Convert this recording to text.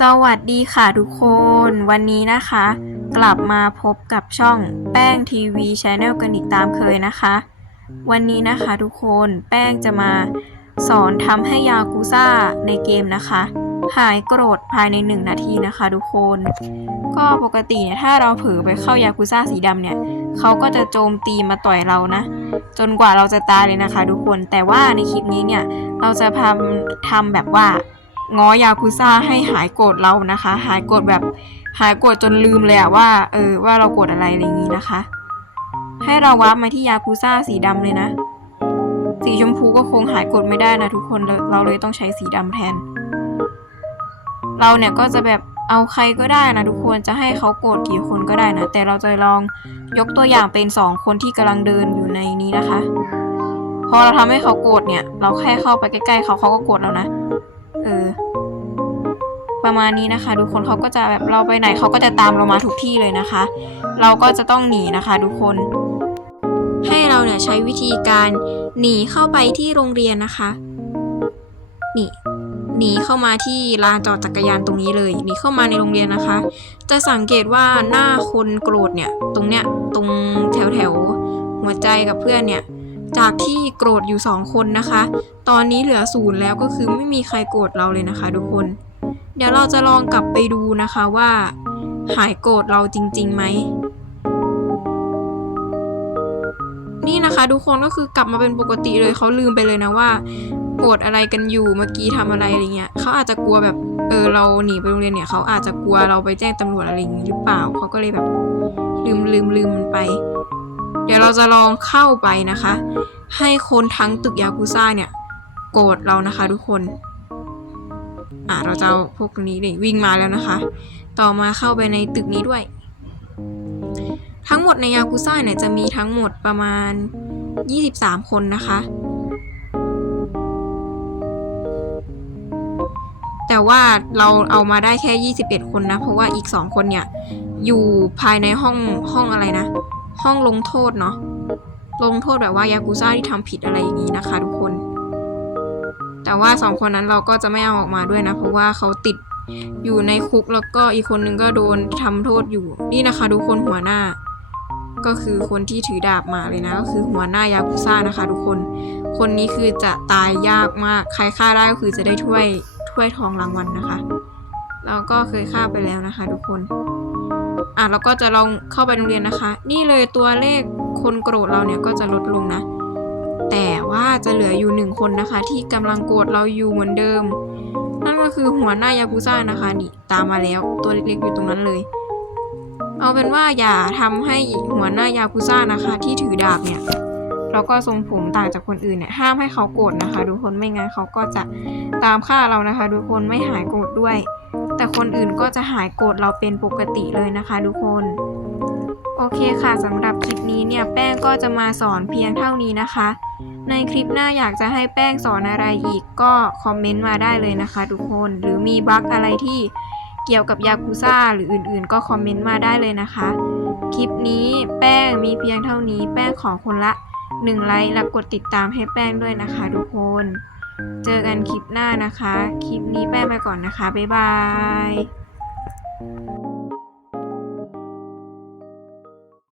สวัสดีค่ะทุกคน วันนี้นะคะ กลับมาพบกับช่องแป้งทีวีช n แนลกันอีกตามเคยนะคะ วันนี้นะคะทุกคนแป้งจะมาสอนทำให้ยากุซ่าในเกมนะคะ หายโกรธภายใน 1 นาทีนะคะทุกคน ก็ปกติเนี่ยถ้าเราเผลอไปเข้ายากุซ่าสีดำเนี่ยเขาก็จะโจมตีมาต่อยเรานะ จนกว่าเราจะตายเลยนะคะทุกคนแต่ว่าในคลิปนี้เนี่ยเราจะทำทำแบบว่า ง้อยากุซ่าให้หายโกรธเรานะคะ หายโกรธแบบหายโกรธจนลืมเลยอะว่า เออว่าเราโกรธอะไรอะไรอย่างนี้นะคะ ให้เราวาร์ปมาที่ยากุซ่าสีดำเลยนะ สีชมพูก็คงหายโกรธไม่ได้นะทุกคนเราเราเลยต้องใช้สีดำแทน เราเนี่ยก็จะแบบเอาใครก็ได้นะทุกคนจะให้เขาโกรธกี่คนก็ได้นะ แต่เราจะลองยกตัวอย่างเป็นสองคนที่กำลังเดินอยู่ในนี้นะคะ พอเราทำให้เขาโกรธเนี่ย เราแค่เข้าไปใกล้ๆเขาเขาก็โกรธแล้วนะ เออ ประมาณนี้นะคะ ทุกคนเขาก็จะแบบเราไปไหนเขาก็จะตามเรามาทุกที่เลยนะคะ เราก็จะต้องหนีนะคะ ทุกคน ให้เราเนี่ยใช้วิธีการหนีเข้าไปที่โรงเรียนนะคะ นี่หนีเข้ามาที่ลานจอดจักรยานตรงนี้เลยหนีเข้ามาในโรงเรียนนะคะ จะสังเกตว่าหน้าคนโกรธเนี่ย ตรงเนี้ยตรงแถวแถวหัวใจกับเพื่อนเนี่ย จากที่โกรธอยู่สองคนนะคะ ตอนนี้เหลือศูนย์แล้วก็คือไม่มีใครโกรธเราเลยนะคะ ทุกคน เดี๋ยวเราจะลองกลับไปดูนะคะว่า หายโกรธเราจริงๆไหมนี่นะคะทุกคนก็คือกลับมาเป็นปกติเลยเขาลืมไปเลยนะว่าโกรธอะไรกันอยู่เมื่อกี้ทำอะไรอะไรเงี้ยเขาอาจจะกลัวแบบเออเราหนีไปโรงเรียนเนี่ยเขาอาจจะกลัวเราไปแจ้งตำรวจอะไรอย่างนี้หรือเปล่าเขาก็เลยแบบลืมลืมลืมมันไป เดี๋ยวเราจะลองเข้าไปนะคะ ให้คนทั้งตึกยากุซ่าเนี่ย โกรธเรานะคะทุกคน อะเราจะเอาพวกนี้เนี่ยวิ่งมาแล้วนะคะ ต่อมาเข้าไปในตึกนี้ด้วย ทั้งหมดในยากุซ่าเนี่ยจะมีทั้งหมดประมาณ 23 คนนะคะแต่ว่าเราเอามาได้แค่ 21 คนนะ เพราะว่าอีก 2 คนเนี่ย อยู่ภายในห้องห้องอะไรนะ ห้องลงโทษเนาะลงโทษแบบว่ายากุซ่าที่ทำผิดอะไรอย่างนี้นะคะทุกคน แต่ว่าสองคนนั้นเราก็จะไม่เอาออกมาด้วยนะ เพราะว่าเขาติดอยู่ในคุกแล้วก็อีกคนนึงก็โดนทำโทษอยู่นี่นะคะทุกคนหัวหน้า ก็คือคนที่ถือดาบมาเลยนะ ก็คือหัวหน้ายากุซ่านะคะ ทุกคน คนนี้คือจะตายยากมากใครฆ่าได้ก็คือจะได้ถ้วยถ้วยทองรางวัลนะคะเราก็เคยฆ่าไปแล้วนะคะ ทุกคน อะเราก็จะลองเข้าไปโรงเรียนนะคะ นี่เลยตัวเลขคนโกรธเราเนี่ยก็จะลดลงนะ แต่ว่าจะเหลืออยู่หนึ่งคนนะคะ ที่กำลังโกรธเราอยู่เหมือนเดิม นั่นก็คือหัวหน้ายากุซ่านะคะนี่ตามมาแล้วตัวเล็กๆอยู่ตรงนั้นเลย เอาเป็นว่าอย่าทำให้หัวหน้ายากุซ่านะคะ ที่ถือดาบเนี่ย แล้วก็ทรงผมต่างจากคนอื่นเนี่ยห้ามให้เขาโกรธนะคะ ทุกคนไม่งั้นเขาก็จะตามฆ่าเรานะคะ ทุกคนไม่หายโกรธด้วย แต่คนอื่นก็จะหายโกรธเราเป็นปกติเลยนะคะ ทุกคนโอเคค่ะสำหรับคลิปนี้เนี่ยแป้งก็จะมาสอนเพียงเท่านี้นะคะ ในคลิปหน้าอยากจะให้แป้งสอนอะไรอีกก็คอมเมนต์มาได้เลยนะคะ ทุกคนหรือมีบั๊กอะไรที่เกี่ยวกับยากุซ่าหรืออื่นๆ ก็คอมเมนต์มาได้เลยนะคะ คลิปนี้แป้งมีเพียงเท่านี้ แป้งขอคนละ 1ไลค์และกดติดตามให้แป้งด้วยนะคะทุกคน เจอกันคลิปหน้านะคะ คลิปนี้แป้งไปก่อนนะคะ บ๊ายบาย